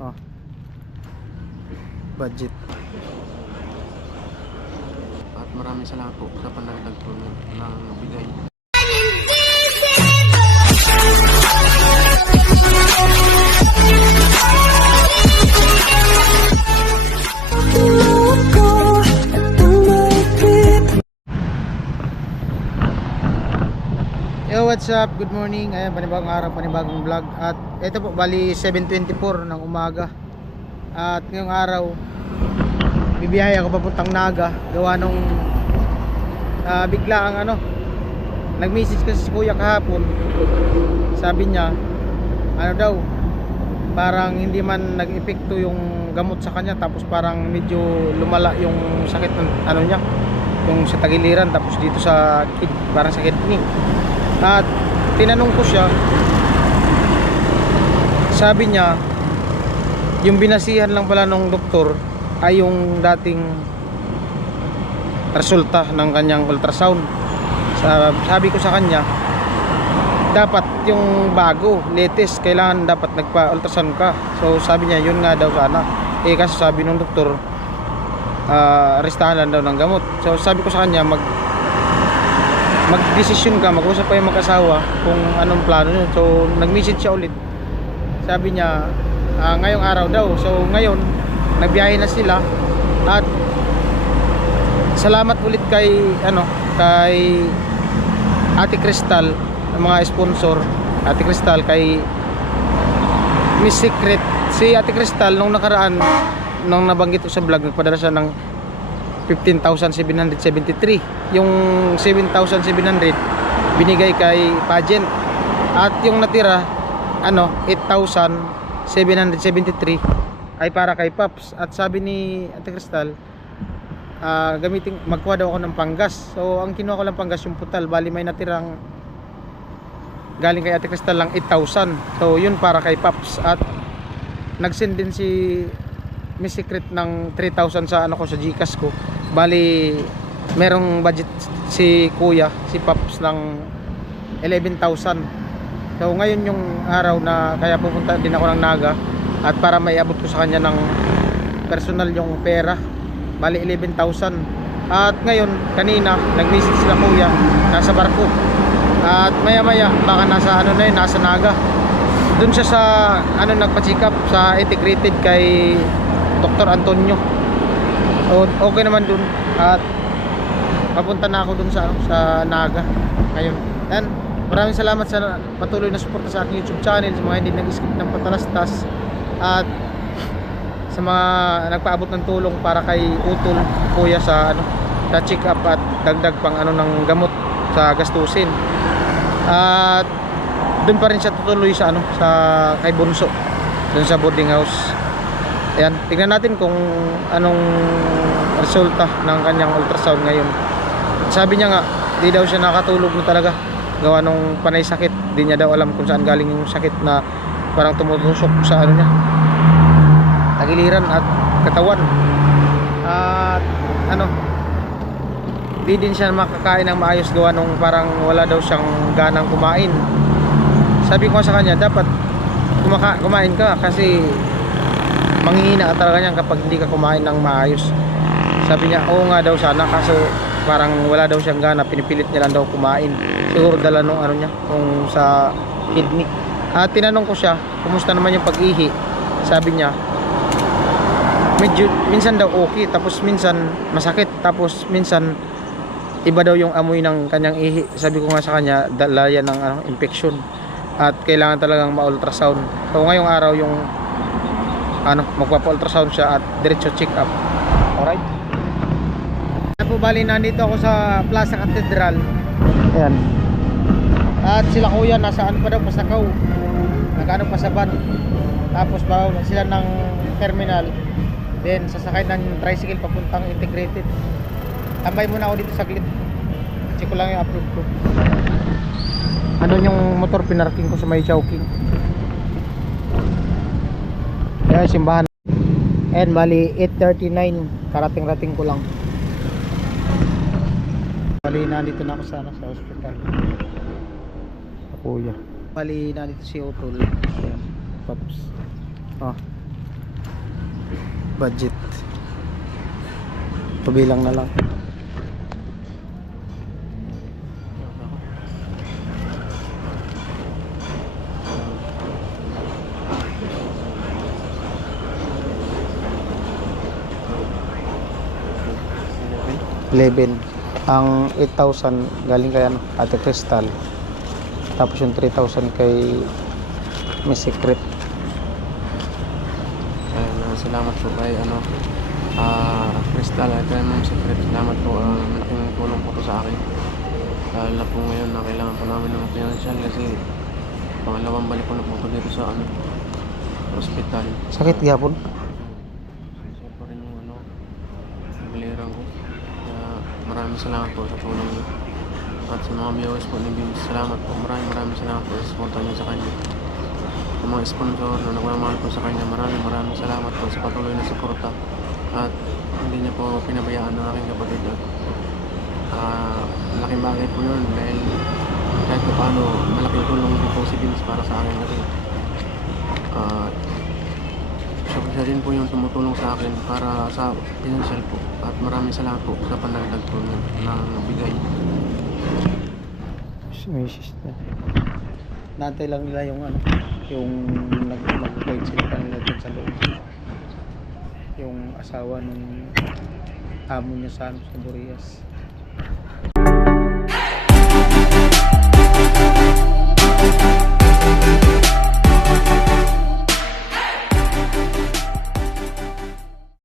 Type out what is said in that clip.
Oh, budget. At maraming salamat po sa panagdag po ng bigay. Yo, what's up? Good morning. Ayan, panibagong araw, panibagong vlog. At ito po, bali 7:24 ng umaga. At ngayong araw, bibiyahe ako papuntang Naga. Gawa nung bigla ang nag-message kasi si kuya kahapon. Sabi niya, ano daw, parang hindi man nag-epekto yung gamot sa kanya. Tapos parang medyo lumala yung sakit ng niya, yung sa tagiliran. Tapos dito sa parang sa kidney. At tinanong ko siya, sabi niya yung binasihan lang pala ng doktor ay yung dating resulta ng kanyang ultrasound. Sabi ko sa kanya, dapat yung bago, latest, kailangan dapat nagpa-ultrasound ka. So sabi niya yun nga daw sana. Kasi sabi ng doktor, arestahan lang daw ng gamot. So sabi ko sa kanya, mag-desisyon ka, mag-usap kayo mag-asawa kung anong plano nyo. So nag-message siya ulit. Sabi niya ngayong araw daw. So ngayon nagbiyahe na sila. At salamat ulit kay kay Ate Crystal, ang mga sponsor. Ate Crystal, kay Miss Secret. Si Ate Crystal nung nakaraan, nung nabanggit ko sa vlog, nagpadala siya ng 15,773. Yung 7,700 binigay kay Pageant. At yung natira 8,773 ay para kay Paps. At sabi ni Ate Crystal, magkuha daw ako ng panggas. So ang kinuha ko lang panggas yung putal. Bali may natirang galing kay Ate Crystal lang 8,000. So yun para kay Paps. At nag-send din si Miss Secret ng 3,000 sa ko sa GCash ko. Bali merong budget si kuya, si Paps, ng 11,000. So ngayon yung araw na kaya pupunta din ako ng Naga, at para maiabot ko sa kanya ng personal yung pera. Bali 11,000. At ngayon, kanina nag-message sila kuya, nasa barko. At maya maya baka nasa nasa Naga. Doon siya sa nagpa-check up sa integrated kay Dr. Antonio. So, okay naman dun. At papunta na ako dun sa Naga ngayon. And maraming salamat sa patuloy na suporta sa aking YouTube channel, sa mga hindi nag-skip ng patalastas, at sa mga nagpaabot ng tulong para kay Utol kuya sa check up at dagdag pang ng gamot sa gastusin. At doon pa rin siya tutuloy sa kay Bunso, doon sa boarding house. Ayan, tingnan natin kung anong resulta ng kanyang ultrasound ngayon. Sabi niya nga, di daw siya nakatulog na talaga, gawa nung panay sakit. Di niya daw alam kung saan galing yung sakit na parang tumutusok sa niya, tagiliran at katawan. At di din siya makakain ng maayos, gawa nung parang wala daw siyang ganang kumain. Sabi ko sa kanya, dapat kumain ka kasi manghihina ka talaga niyan kapag hindi ka kumain ng maayos. Sabi niya, oo nga daw sana, kaso parang wala daw siyang gana, pinipilit niya lang daw kumain. Siguro dala nung niya, kung sa kidney. At tinanong ko siya, kumusta naman yung pag-ihi. Sabi niya, medyo minsan daw okay, tapos minsan masakit, tapos minsan iba daw yung amoy ng kanyang ihi. Sabi ko nga sa kanya, dala yan ng infection at kailangan talagang ma-ultrasound. So ngayong araw yung magpapa-ultrasound siya at diretso check up. Alright, po bali nandito ako sa Plaza Cathedral. Ayan. At sila kuya nasaan pa daw, Pasakaw, pa sa van. Tapos bababa sila ng terminal, then sasakay ng tricycle papuntang integrated. Tambay muna ako dito saglit, check ko lang yung upload ko. Yung motor pinarking ko sa may Chowking. Ayan, simbahan. And bali 8:39, karating-rating ko lang. Bali nandito na ako sa hospital. Kuya. Bali nandito si Utol. Ayan, Pops. budget. Pabilang na lang. Eleven. 11. Ang 8,000 galing kay ano, Ate Crystal. Tapos yung 3,000 kay Miss Secret. Salamat po kay Crystal at kay Ma'am Secret. Salamat po. Malaking tulong po to sa akin. Dahil na po ngayon na kailangan po namin ng financial kasi pangalawang balik ko na po ito dito sa hospital. Sakit gapon. Siya pa rin yung nagilirang ko. Kaya maraming salamat po sa tulong niyo. At sa mga viewers po ni Beams, salamat po. Maraming salamat po sa suporta niyo sa kanya. Sa mga sponsor na nagmamahal po sa kanya, maraming salamat po sa patuloy na suporta. At hindi niya po pinabayaan ng aking kapatid. Malaking bagay po yun dahil kahit pa paano malaking tulong din po si Beams para sa akin kasi siya din po yung tumutulong sa akin para sa financial po. At maraming salamat po sa panagdag po ng bigay. Misis na. Natay lang nila yung yung nag-guide sila kanila dun sa loob. Yung asawa nung amo niya sa Burias.